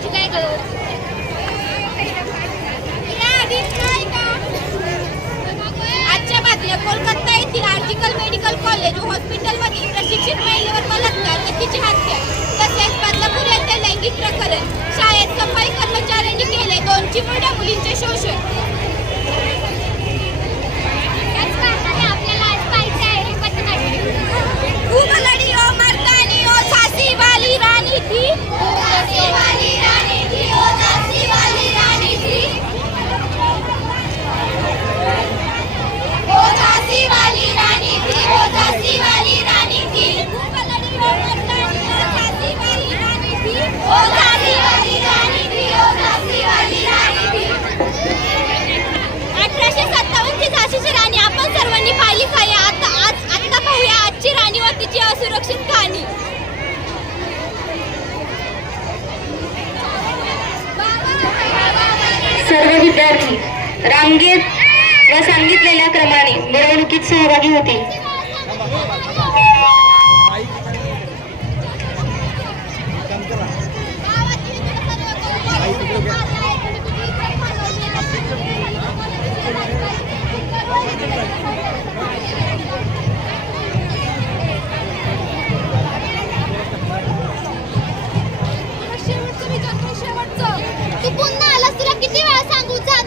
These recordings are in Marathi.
त्याची काय गरज आजच्या बातम्या कोलकाता येथील आर्टिकल मेडिकल कॉलेज व हॉस्पिटलमधील प्रशिक्षित महिलेवर बलात्कार व तिची हत्या. तसेच बदलापूर येथे लैंगिक प्रकरण शाळेत सफाई कर्मचाऱ्यांनी केले दोन चिमुरड्या मुलींचे शोषण. विद्यार्थी रांगेत व सांगितलेल्या क्रमाने मिरवणुकीत सहभागी होतील.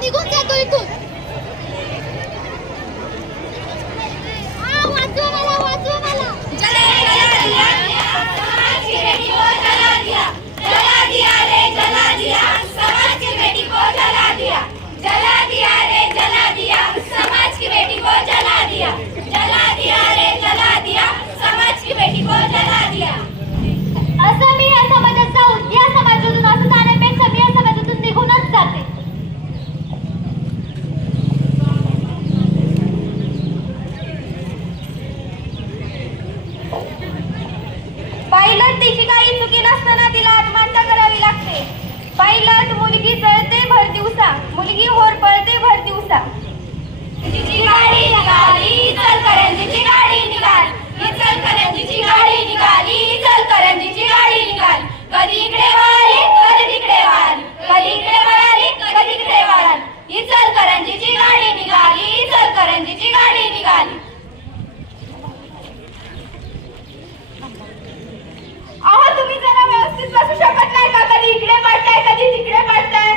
你给我站 पायलट मुलगी जळते भर दिवसा. मुलगी होर पळते भर दिवसा. गाडी निघाली गाडी निघाली. गाडी निघाली गाडी निघाली. कधी इकडे कधी तिकडे कधी इकडे कधी तिकडे गाडी निघाली गाडी निघाली. अहो तुम्ही जरा व्यवस्थित बसू शकत नाही का कधी इकडे पडताय कधी तिकडे पडताय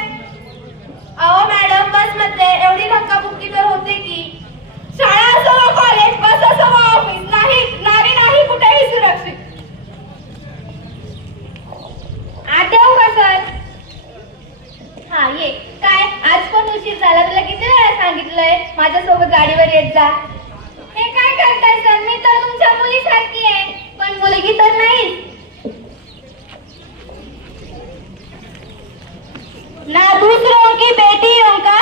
अहो मॅडम बस मध्ये एवढी धक्काबुक्की तर होते की शाळा असो कॉलेज बस असो ऑफिस नाही नारी नाही कुठेही सुरक्षित. आठव का सर? हा ये. काय आज पण उशीर झाला? तुला किती वेळा सांगितलंय? माझ्यासोबत गाडीवर येत जा. हे काय करताय सर? मी तर तुमच्या मुलीसारखी आहे पण मुलगी तर नाही ना दूसरों की बेटियों का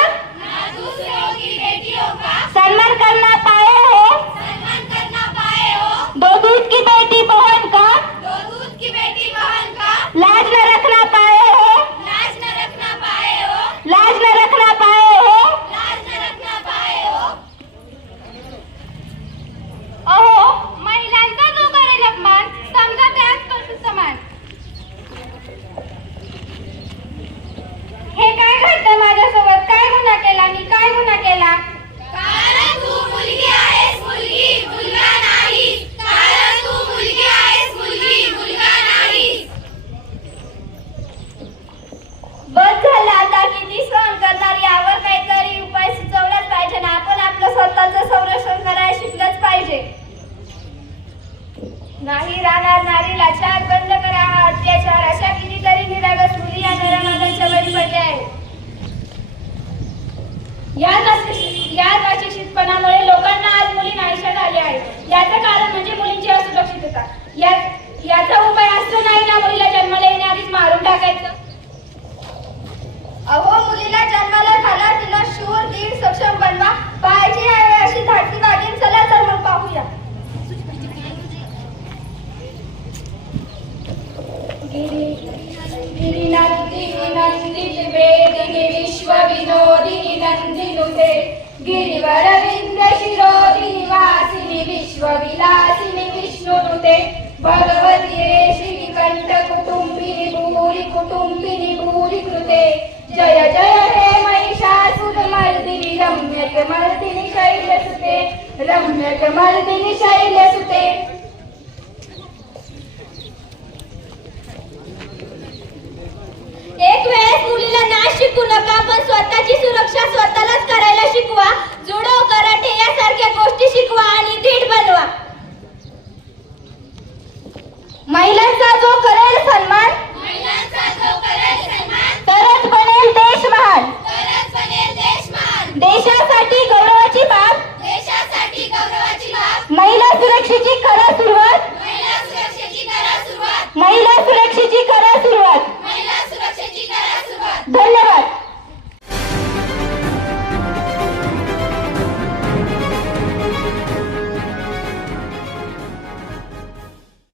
राहणार नारी लाचार बंद करा. हा अत्याचार अशा कितीतरी निरागस मुली या नरामागांच्या बळी पडल्या आहे या नाशिक्षितपणामुळे लोकांना आज मुली नाहीशात आल्या आहेत. याचं कारण श्रीवरविन्द शिरोधि निवासिनि विश्वविलासिनि विष्णुनुते भगवति श्रीकण्ठ कुटुम्बिनि भूरि कुटुम्बिनि भूरि कृते जय जय हे महिषासुरमर्दिनि रम्यकमर्दिनि शैलसुते रम्यकमर्दिनि शैल